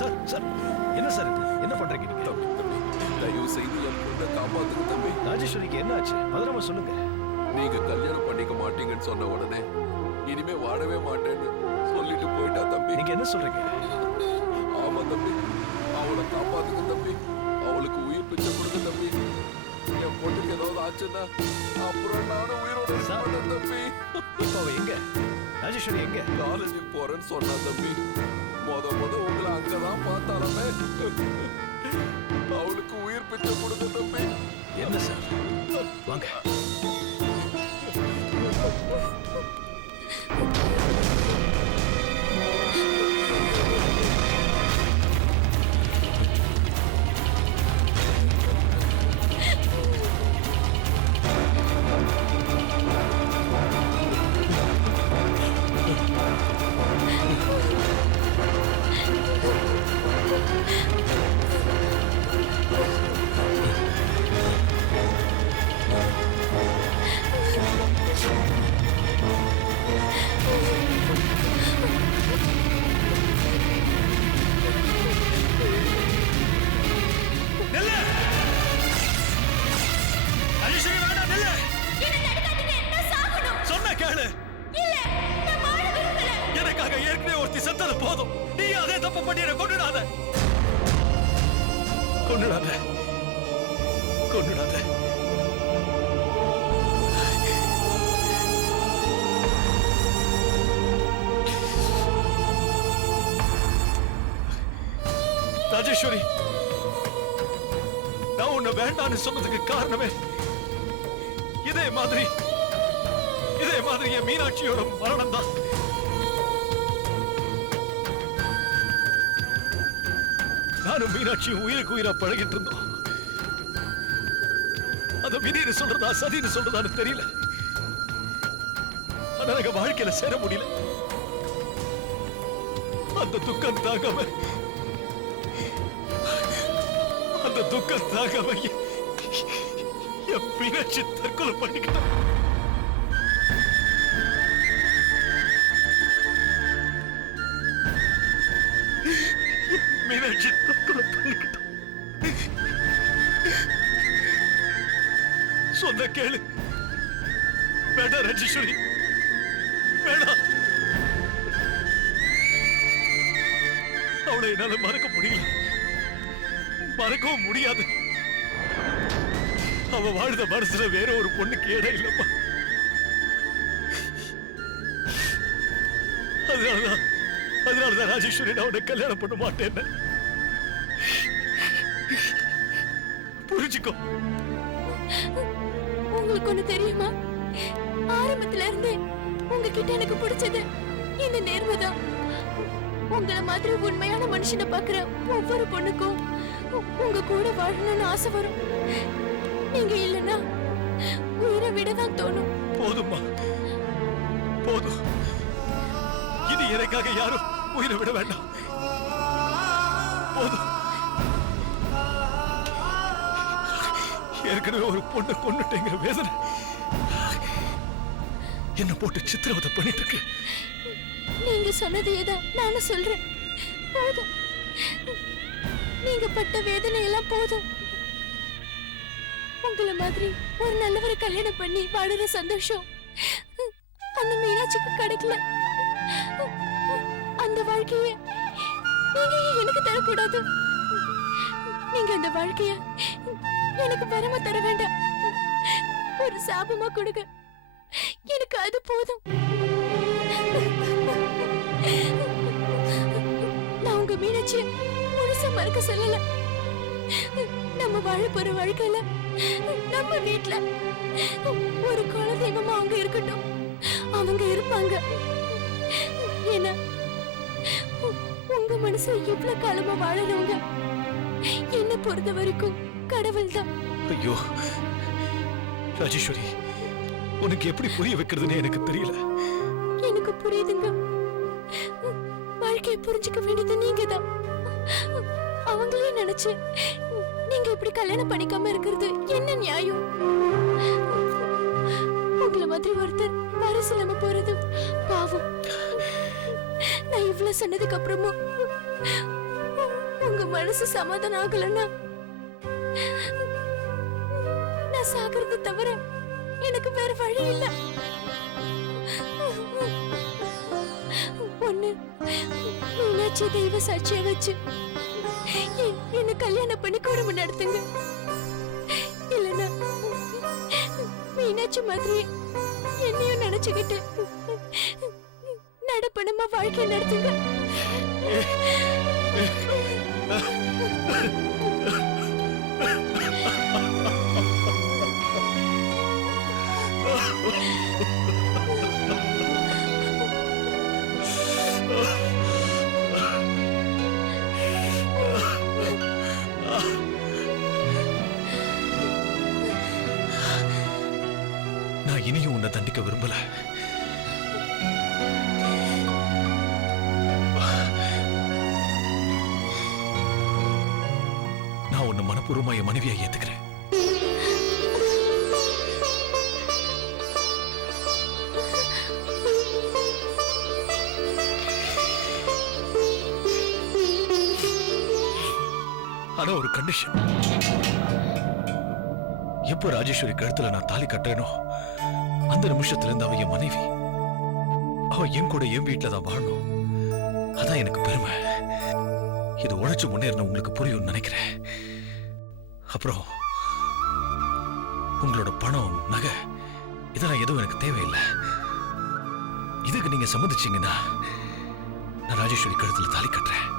Sir sir என்ன sir இது? என்ன பண்றீங்க நீங்க? தம்பி தம்பி தயவு செய்து என் பொண்ணை காப்பாத்துங்க தம்பி. ராஜேஸ்வரிக்கு என்ன ஆச்சு? பதறாம சொல்லுங்க. நீங்க கல்யாணம் பண்ணிக்க மாட்டீங்கன்னு சொன்ன உடனே இனிமே வாழவே மாட்டேன்னு சொல்லிட்டு போயிட்டா தம்பி. நீங்க என்ன சொல்றீங்க? ஆமா தம்பி. அவளை காப்பாத்துங்க தம்பி. அவளுக்கு உயிர் பிச்சை கொடுங்க தம்பி. என் பொண்ணுக்கு ஏதாவது ஆச்சுன்னா அப்புறம் நானும் உயிரோட தம்பி. இப்போ ராஜேஸ்வரி எங்க காலேஜுக்கு போறேன்னு சொன்னா தம்பி முத முத உங்களை அங்கதான் பார்த்தாலுமே அவளுக்கு உயிர் பிச்சை கொடுங்க தம்பி என்ன சார் வாங்க போதும். நீ அதே தப்பு பண்ணிட கொண்டுடாத. கொண்டுடாத. கொண்டுடாத. ராஜேஸ்வரி நான் உன்னை வேண்டான்னு சொன்னதுக்கு காரணமே இதே மாதிரி இதே மாதிரி என் மீனாட்சியோட மரணம் தான் நானும் மீனாட்சியும் உயிருக்கு உயிரா பழகிட்டு இருந்தோம். அத விதின்னு சொல்றதா சதின்னு சொல்றதான்னு தெரியல. ஆனா எனக்கு வாழ்க்கையில சேர முடியல. அந்த துக்கம் தாங்காம அந்த துக்கம் தாங்காம என் என் மீனாட்சி தற்கொலை பண்ணிக்கிட்டான். சொந்த கேளு. வேண்டாம் ரஜேஸ்வரி வேண்டாம் அவளை என்னால மறக்க முடியல. மறக்கவும் முடியாது. அவ வாழ்ந்த மனசுல வேற ஒரு பொண்ணுக்கு இடம் இல்லப்பா அதனாலதான் அதனாலதான் ராஜேஸ்வரி நான் உன்னை கல்யாணம் பண்ண மாட்டேன்னு. புரிஞ்சுக்கோ. உங்களுக்கு ஒண்ணு தெரியுமா? ஆரம்பத்துல இருந்தே உங்ககிட்ட எனக்கு பிடிச்சது இந்த நேர்மைதான் உங்கள மாதிரி உண்மையான மனுஷனை பாக்குற ஒவ்வொரு பொண்ணுக்கும் உங்க கூட வாழணும்னு ஆசை வரும். நீங்க இல்லைன்னா உயிரை விடதான் தோணும். போதும்மா. போதும். இனி எனக்காக யாரும் உயிரை விட வேண்டாம். போதும். ஏற்கனவே ஒரு பொண்ணு கொண்டுட்டேங்கிற வேதனை. என்ன போட்டு சித்திரவதை பண்ணிட்டு இருக்கு நீங்க சொன்னதையே தான் நானும் சொல்றேன். போதும். நீங்க பட்ட வேதனை எல்லாம் போதும். உங்களை மாதிரி ஒரு நல்லவரை கல்யாணம் பண்ணி வாழுற சந்தோஷம் அந்த மீனாட்சிக்கு கிடைக்கல. அந்த வாழ்க்கைய நீங்க எனக்கு தரக்கூடாது? நீங்க அந்த வாழ்க்கைய எனக்கு வரமா தர வேண்டாம். ஒரு சாபமா கொடுங்க. எனக்கு அது போதும். நான் உங்க மீனாட்சி முழுசா மறக்க சொல்லல. நம்ம வாழ போற வாழ்க்கையில நம்ம வீட்டுல ஒரு குலதெய்வமா அவங்க இருக்கட்டும். அவங்க இருப்பாங்க. ஏன்னா உ- உங்க மனசு எவ்வளவு காலமா வாழறவங்க என்ன பொறுத்த வரைக்கும் கடவுள் தான் ஐயோ ராஜேஸ்வரி உனக்கு எப்படி புரிய வைக்கிறதுன்னு எனக்கு தெரியல. எனக்கு புரியுதுங்க. வாழ்க்கையை புரிஞ்சுக்க வேண்டியது நீங்க தான் அவங்களே நினைச்சு நீங்க இப்படி கல்யாணம் பண்ணிக்காம இருக்கிறது என்ன நியாயம்? உங்களை மாதிரி ஒருத்தர் வாரிசு இல்லாம போறது பாவம். நான் இவ்வளவு சொன்னதுக்கு அப்புறமும் மனசு சமாதானம் ஆகலன்னா நான் சாகிறது தவிர எனக்கு வேற வழி இல்ல. ஒண்ணு மீனாட்சி தெய்வ சாட்சிய வச்சு என்ன கல்யாணம் பண்ணி குடும்பம் நடத்துங்க. இல்லனா மீனாட்சி மாதிரி என்னையும் நினைச்சுக்கிட்டு நடப்பணமா வாழ்க்கை நடத்துங்க. இனியும் உன்னை தண்டிக்க விரும்பல. நான் உன்னை மனப்பூர்வமா என் மனைவியா ஏத்துக்கிறேன். ஆனா ஒரு கண்டிஷன் எப்போ ராஜேஸ்வரி கழுத்துல நான் தாலி கட்டுறேனோ அந்த நிமிஷத்துல இருந்து அவ என் மனைவி. அவ என் கூட என் வீட்டுல தான் வாழணும். அதான் எனக்கு பெருமை. இது உழைச்சு முன்னேறின உங்களுக்கு புரியும்னு நினைக்கிறேன். அப்புறம் உங்களோட பணம் நகை இதெல்லாம் எதுவும் எனக்கு தேவையில்லை. இதுக்கு நீங்க சம்மதிச்சீங்கன்னா நான் ராஜேஸ்வரி கழுத்துல தாலி கட்டுறேன்.